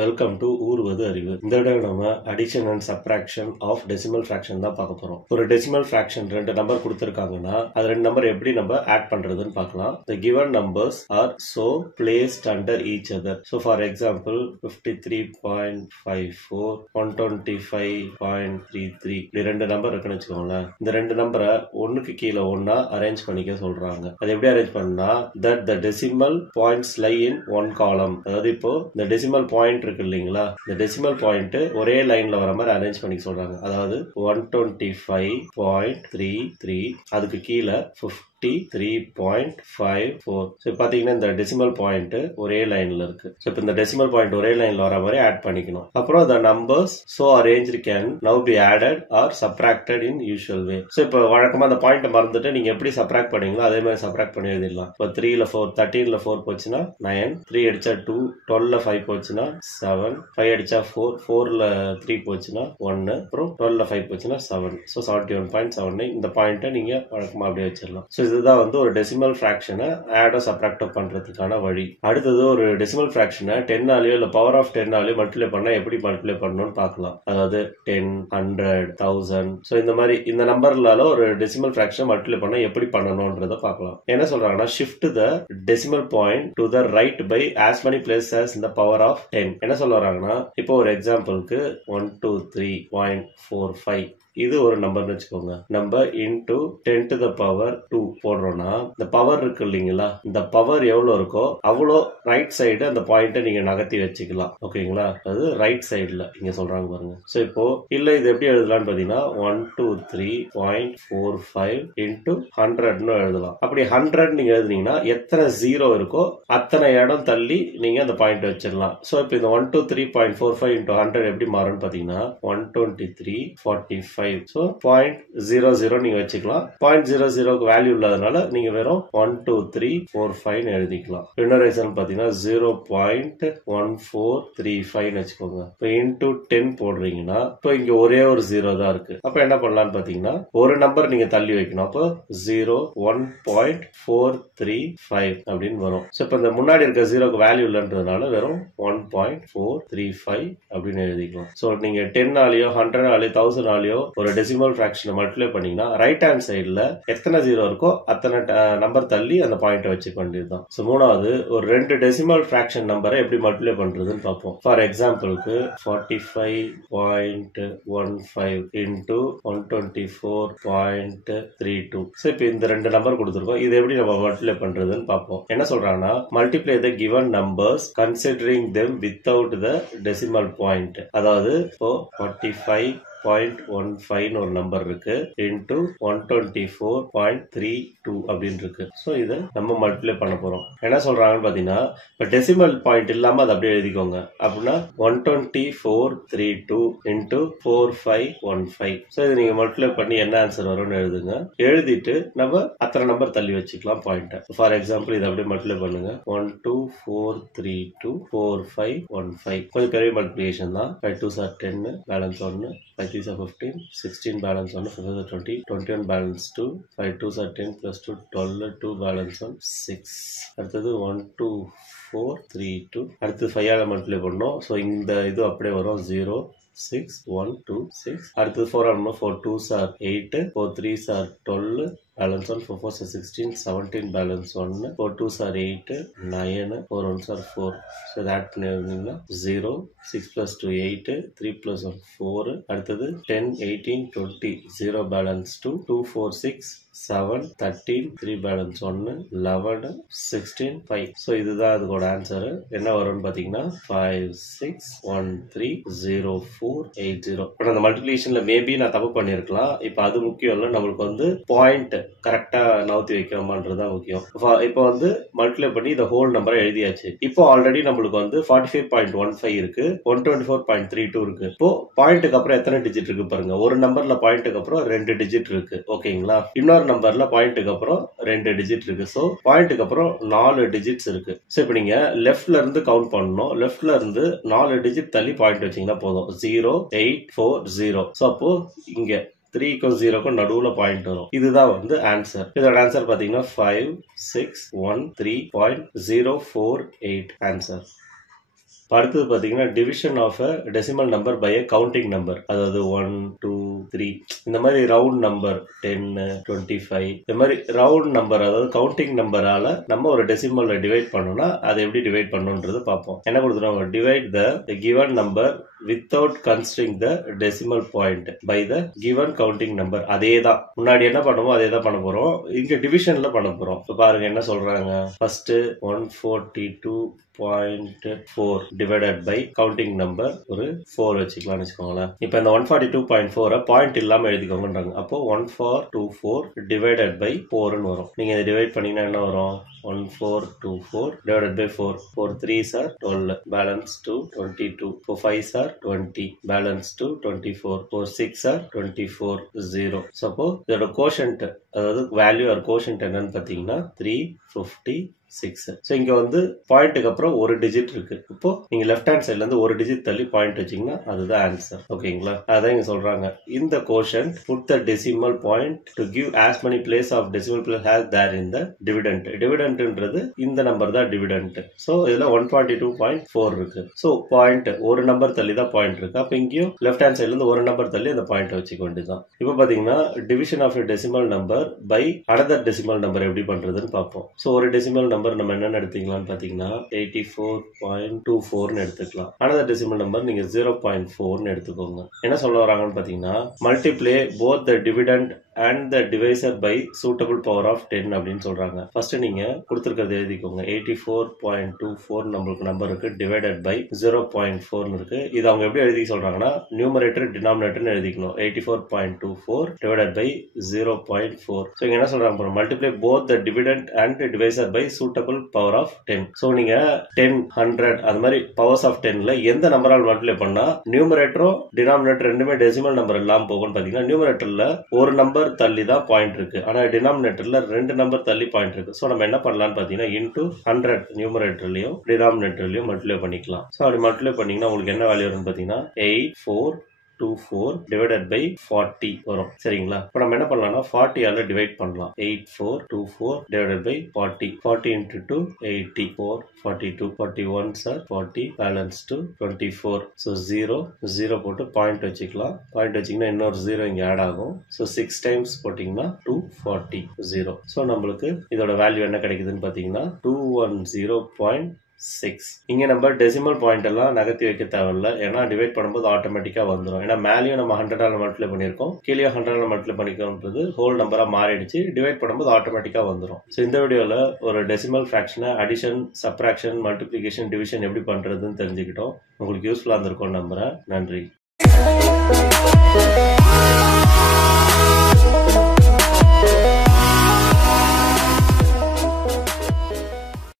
Welcome to ஊர்வது அறிவு. இந்த தடவை நம்ம addition and subtraction of decimal fraction தான் பார்க்க போறோம். ஒரு டெசிமல் ஃபிராக்ஷன் ரெண்டு நம்பர் கொடுத்திருக்காங்கன்னா அது ரெண்டு நம்பர் எப்படி நம்ம ஆட் பண்றதுன்னு பார்க்கலாம். The given numbers are so placed under each other. So for example 53.54 125.33 இப்படி ரெண்டு நம்பர் இருக்குன்னு வச்சுக்கோங்களேன். இந்த ரெண்டு நம்பரை ஒன்னுக்கு கீழே ஒன்னா அரேஞ்ச் பண்ணிக்க சொல்றாங்க. அது எப்படி அரேஞ்ச் பண்ணா that the decimal points lie in one column. அதாவது இப்போ இந்த டெசிமல் பாயிண்ட் இருக்கு இல்லைங்களா, இந்த டெசிமல் பாயிண்ட் ஒரே லைன்ல வர மாதிரி அரேஞ்ச் பண்ணி சொல்றாங்க. அதாவது 125.33 அதுக்கு கீழே 53.54. பாத்தீங்கன்னா இந்த டெசிமல் பாயிண்ட் ஒரே லைன்ல இருக்கு. இப்ப இந்த டெசிமல் பாயிண்ட் ஒரே லைன்ல வர மாதிரி ஆட் பண்ணிக்கணும். அப்புறம் the numbers so arranged can now be added or subtracted in usual way. இப்ப வழக்கமா அந்த பாயிண்ட் மறந்துட்டு நீங்க எப்படி சப்ராக்ட் பண்ணீங்களோ அதே மாதிரி சப்ராக்ட் பண்ணி எழுதிடலாம். இப்போ 3ல 4, 13ல 4 போச்சுன்னா 9, 3 அடிச்சா 2, 12ல 5 போச்சுன்னா 7, 5 அடிச்சா 4, 4ல 3 போச்சுன்னா 1, அப்புறம் 12ல 5 போச்சுன்னா 7. 71.79 இந்த பாயிண்ட்டை நீங்க வழக்கமா அப்படியே வச்சிடலாம். இதுதான் வந்து ஒரு டெசிமல் ஃபிராக்ஷனை ஆடோ சப்ராக்டோ பண்றதுக்கான வழி. அடுத்தது ஒரு டெசிமல் ஃபிராக்ஷனை 10 ஆலயோ இல்ல பவர் ஆஃப் 10 ஆலயோ மல்டிப்ளை பண்ணா எப்படி மல்டிப்ளை பண்ணணும்னு பார்க்கலாம். அதாவது 10, 100, 1000 இந்த மாதிரி இந்த நம்பர்லால ஒரு டெசிமல் ஃபிராக்ஷன் மல்டிப்ளை பண்ணா எப்படி பண்ணணும்ன்றத பார்க்கலாம். என்ன சொல்றாங்கன்னா shift the decimal point to the right by as many places as in the power of 10. என்ன சொல்ல வராங்கன்னா இப்போ ஒரு எக்ஸாம்பிளுக்கு 123.45 இது ஒரு நம்பர்னு வச்சுக்கோங்க. நம்ம இன்டூ 10 to the power 2 போடுறோம்னா இந்த பவர் இருக்கு இல்லைங்களா, இந்த பவர் எவ்வளவு இருக்கோ அவ்வளோ ரைட் சைடு அந்த பாயிண்ட்டை நீங்க நகர்த்தி வச்சுக்கலாம். ஓகேங்களா, அது ரைட் சைடுல நீங்க சொல்றாங்க பாருங்க. இப்போ இல்ல இது எப்படி எழுதலாம்னு பாத்தீங்கன்னா 123.45 இன்டூ 100ன்னு எழுதலாம். அப்படி 100 நீங்க எழுதுனீங்கன்னா எத்தனை ஜீரோ இருக்கோ அத்தனை இடம் தள்ளி நீங்க அந்த பாயிண்ட் வச்சிடலாம். இப்போ இந்த 123.45 இன்டூ 100 எப்படி மாறும்னு பாத்தீங்கன்னா 123.45. 0.00 நீங்க வச்சுக்கலாம். 0.00க்கு வேல்யூ இல்லாதனால நீங்க வெறும் 12345 எழுதிக்கலாம். இன்னொரு எக்ஸாம்பிள் பாத்தீங்கன்னா 0.1435 வச்சுக்கோங்க. இப்போ இன்டூ 10 போடுறீங்கன்னா இப்போ இங்க ஒரே ஒரு 0 தான் இருக்கு. அப்ப என்ன பண்ணலாம்னு பாத்தீங்கன்னா ஒரு நம்பர் நீங்க தள்ளி வைக்கணும். அப்போ 1.435 அப்படின்னு வரும். இப்ப இந்த முன்னாடி இருக்க 0க்கு வேல்யூ இல்லன்றதுனால வெறும் 1.435 அப்படின்னு எழுதிக்கலாம். நீங்க 10 ஆலயோ 100 ஆலயோ 1000 ஆலயோ ஒரு டெசிமல் ஃபிராக்ஷனை மல்டிப்ளை பண்ணீங்கன்னா ரைட் ஹேண்ட் சைடுல எத்தனை ஜீரோ இருக்கோ அத்தனை நம்பர் தள்ளி அந்த பாயிண்ட் வச்சுக்க வேண்டியதுதான். மூணாவது ஒரு ரெண்டு டெசிமல் ஃபிராக்ஷன் நம்பரை எப்படி மல்டிப்ளை பண்றதுன்னு பார்ப்போம். ஃபார் எக்ஸாம்பிளுக்கு 45.15 இன்டூ 124.32. இப்போ இந்த ரெண்டு நம்பர் கொடுத்துருக்கோம். இது எப்படி நம்ம மல்டிப்ளை பண்றதுன்னு பார்ப்போம். என்ன சொல்றாங்கன்னா multiply the given numbers considering them without the decimal point. அதாவது இப்போ 45.15 ஒரு நம்பர் இருக்கு இன்டூ 124.32 அப்படின்னு இருக்கு. இதை நம்ம மல்டிப்ளை பண்ண போறோம். என்ன சொல்றாங்கன்னு பாத்தீங்கன்னா இப்ப டெசிமல் பாயிண்ட் இல்லாம அதை அப்படியே எழுதிக்கோங்க. அப்படின்னா 12432 இன்டூ 4515. இது நீங்க மல்டிப்ளை பண்ணி என்ன ஆன்சர் வரும்னு எழுதுங்க. எழுதிட்டு நம்ம அத்தனை நம்பர் தள்ளி வச்சுக்கலாம் பாயிண்ட். ஃபார் எக்ஸாம்பிள் இதை அப்படியே மல்டிப்ளை பண்ணுங்க. 12432 4515. கொஞ்சம் பெரிய மல்டிபிளிகேஷன் தான். 5 2s are 10, balance 1, 5 3s are 15, 16 balance 1, 5 are 20, 21 balance 2, 5 2s are 10 plus 2, 12, 2 balance 1, 6. அடுத்தது 1 2 4 3 2. அடுத்து 5 ஆல மல்டிப்ளை பண்ணோம். இந்த இது அப்படியே வரும் 0 6 1 2 6. அடுத்தது 4 ஆகணும். 4 2s are 8, 4 3s are 12, balance 1, 4 4s are 16, 17 balance 1, 4 2s are 8, 9, 4 1s are 4. இது ஆட் பண்ணி எழுதிங்கன்னா 0 6 plus 2 8, 3 plus 1 4. அடுத்தது 10 18 20, 0 balance 2, 2 4 6 7 13, 3 balance 1, 11 16 5. இதுதான் அதுக்கோட ஆன்சர். என்ன வரும்னு பாத்தீங்கன்னா 56130480. அந்த மல்டிபிளிகேஷன்ல மேபி நான் தப்பு பண்ணிருக்கலாம். இப்ப அது முக்கியம் இல்ல, நம்மளுக்கு வந்து பாயிண்ட் கரெக்டா நவுத்தி வைக்கிறோமான்றதுதான் முக்கியம். இப்போ வந்து மல்டிப்ளை பண்ணி இந்த ஹோல் நம்பரை எழுதியாச்சு. இப்போ ஆல்ரெடி நம்மளுக்கு வந்து 45.15 இருக்கு, 124.32 இருக்கு. இப்போ பாயிண்ட்டுக்கு அப்புறம் எத்தனை டிஜிட் இருக்கு பாருங்க. ஒரு நம்பர்ல பாயிண்ட்டுக்கு அப்புறம் 2 டிஜிட் இருக்கு. ஓகேங்களா, இன்னொரு நம்பர்ல பாயிண்ட்டுக்கு அப்புறம் 2 டிஜிட் இருக்கு. பாயிண்ட்டுக்கு அப்புறம் 4 டிஜிட்ஸ் இருக்கு. இப்போ நீங்க லெஃப்ட்ல இருந்து கவுண்ட் பண்ணணும். லெஃப்ட்ல இருந்து 4 டிஜிட் தள்ளி பாயிண்ட் வச்சீங்கன்னா போதும். 0 8 4 0. அப்போ இங்க 3க்கும் 0க்கும் நடுவுல பாயிண்ட் வரும். இதுதான் வந்து ஆன்சர். இதோட ஆன்சர் பாத்தீங்கன்னா 5613.048 ஆன்சர். அடுத்தது பாத்தீங்கன்னா division of a decimal number by a counting number, அதாவது 1 2 3 இந்த மாதிரி ரவுண்ட் நம்பர் 10 25 இந்த மாதிரி ரவுண்ட் நம்பர், அதாவது கவுண்டிங் நம்பரால நம்ம ஒரு டெசிமல்ல டிவைட் பண்ணோம்னா அதை எப்படி டிவைட் பண்ணணும்ன்றது பார்ப்போம். என்ன கொடுத்துருவாங்க, divide the given number without considering the decimal point by the given counting number. அதே தான் முன்னாடி என்ன பண்ணுவோம் அதே தான் பண்ண போறோம், இங்க டிவிஷன்ல பண்ண போறோம். இப்போ பாருங்க என்ன சொல்றாங்க, first 142.4 divided by counting number ஒரு 4 வச்சுக்கலாம்னு வச்சுக்கோங்களேன். இப்போ இந்த 142.4 பாயிண்ட் இல்லாம எழுதிக்கோங்கன்றாங்க. அப்போ 1424 divided by 4 ன்னு வரும். நீங்க இதை டிவைட் பண்ணீங்கன்னா என்ன வரும், 1424 divided by 4. 4 3s are 12, balance to 22. 4 5s are 20, balance to 24. 4 6 are 24, 0. So அப்போ இதோட கோஷன்ட், அதாவது வேல்யூ ஆர் கோஷன்ட் என்னன்னு பாத்தீங்கன்னா 356. ஸோ இங்க வந்து பாயிண்ட்டுக்கு அப்புறம் ஒரு டிஜிட் இருக்கு. இப்போ நீங்க லெஃப்ட் ஹேண்ட் சைட்ல இருந்து ஒரு டிஜிட் தள்ளி பாயிண்ட் வச்சீங்கன்னா அதுதான் ஆன்சர். ஓகேங்களா, அதான் இங்க சொல்றாங்க, இந்த quotient put the decimal point to give as many place of decimal place as there in the dividend. டிவிடெண்ட்ன்றது இந்த நம்பர் தான் டிவிடெண்ட். ஸோ இதுல 142.4 இருக்கு. ஸோ பாயிண்ட் ஒரு நம்பர் தள்ளி தான் பாயிண்ட் இருக்கு. அப்ப இங்கேயும் லெஃப்ட் ஹேண்ட் சைட்ல இருந்து ஒரு நம்பர் தள்ளி அந்த பாயிண்ட் வச்சுக்க வேண்டியதுதான். இப்போ பாத்தீங்கன்னா division of decimal number by another decimal number எப்படி பண்றதுன்னு பார்ப்போம். ஸோ ஒரு டெசிமல் நம்பர் நம்ம என்ன எடுத்துக்கலாம்னு பாத்தீங்கன்னா 84.24 எடுத்துக்கலாம். அனதர் டெசிமல் நம்பர் நீங்க 0.4 எடுத்துக்கோங்க. என்ன சொல்ல வராங்கன்னு பாத்தீங்கன்னா multiply both the dividend and the divisor by suitable power of 10 அப்படின்னு சொல்றாங்க. ஃபர்ஸ்ட் நீங்க கொடுத்துருக்கிறது எழுதிக்கோங்க. 84.24 நம்மளுக்கு நம்பர் இருக்கு, டிவைடட் பை 0.4 இருக்கு. இது அவங்க எப்படி எழுதி சொல்றாங்கன்னா நியூமரேட்டர் டினாமினேட்டர் எழுதிக்கணும். 84.24 டிவைடட் பை 0.4. ஸோ இங்க என்ன சொல்றாங்க, multiply both the dividend and divisor by suitable power of 10. So நீங்க 10 100 அது மாதிரி பவர்ஸ் ஆஃப் 10ல எந்த நம்பரால் மல்டிப்ளை பண்ணா நியூமரேட்டரும் டினாமினேட்டர் ரெண்டுமே டெசிமல் நம்பர் எல்லாம் போகும்னு பாத்தீங்கன்னா நியூமரேட்டர்ல ஒரு நம்பர் தள்ளி தான் பாயிண்ட் இருக்கு, ஆனா டினாமினேட்டர்ல 2 நம்பர் தள்ளி பாயிண்ட் இருக்கு. சோ நம்ம என்ன பண்ணலாம்னு பாத்தீங்கன்னா இன்டூ 100 நியூமரேட்டர்லயும் டினாமினேட்டர்லயும் மல்டிப்ளை பண்ணிக்கலாம். சோ அப்படி மல்டிப்ளை பண்ணீங்கன்னா உங்களுக்கு என்ன வேல்யூ வரும்னு பாத்தீங்கன்னா 8424 divided by 40 வரும். சரிங்களா, இப்போ நம்ம என்ன பண்ணலாம்னா 40 ஆல டிவைட் பண்ணலாம். 8424 divided by 40. 40 into 2 80. 4 42 41 sir 40, balance to 24. so 0 போட்டு பாயிண்ட் வச்சுக்கலாம். பாயிண்ட் வச்சீங்கன்னா இன்னொரு 0 இங்க ஆட் ஆகும். so 6 times போட்டீங்கன்னா 240 0. so நம்மளுக்கு இதோட வேல்யூ என்ன கிடைக்குதுன்னு பாத்தீங்கன்னா 210.6. இங்க நம்ம டெசிமல் பாயிண்ட் எல்லாம் நகர்த்தி வைக்க தேவையில்ல, ஏன்னா டிவைட் பண்ணும்போது ஆட்டோமேட்டிக்கா வந்துடும். ஏன்னா மேலேயும் நம்ம 100 மல்டிப்ளை பண்ணிருக்கோம், கீழே 100 மல்டிப்ளை பண்ணிக்கோன்றது ஹோல் நம்பரா மாறிடுச்சு, டிவைட் பண்ணும்போது ஆட்டோமேட்டிக்கா வந்துடும். ஸோ இந்த வீடியோல ஒரு டெசிமல் ஃபிராக்ஷனை அடிஷன், சப்ராக்ஷன், மல்டிப்ளிகேஷன், டிவிஷன் எப்படி பண்றதுன்னு தெரிஞ்சுக்கிட்டோம். உங்களுக்கு யூஸ்ஃபுல்லா இருந்திருக்கும் நம்புறேன். நன்றி.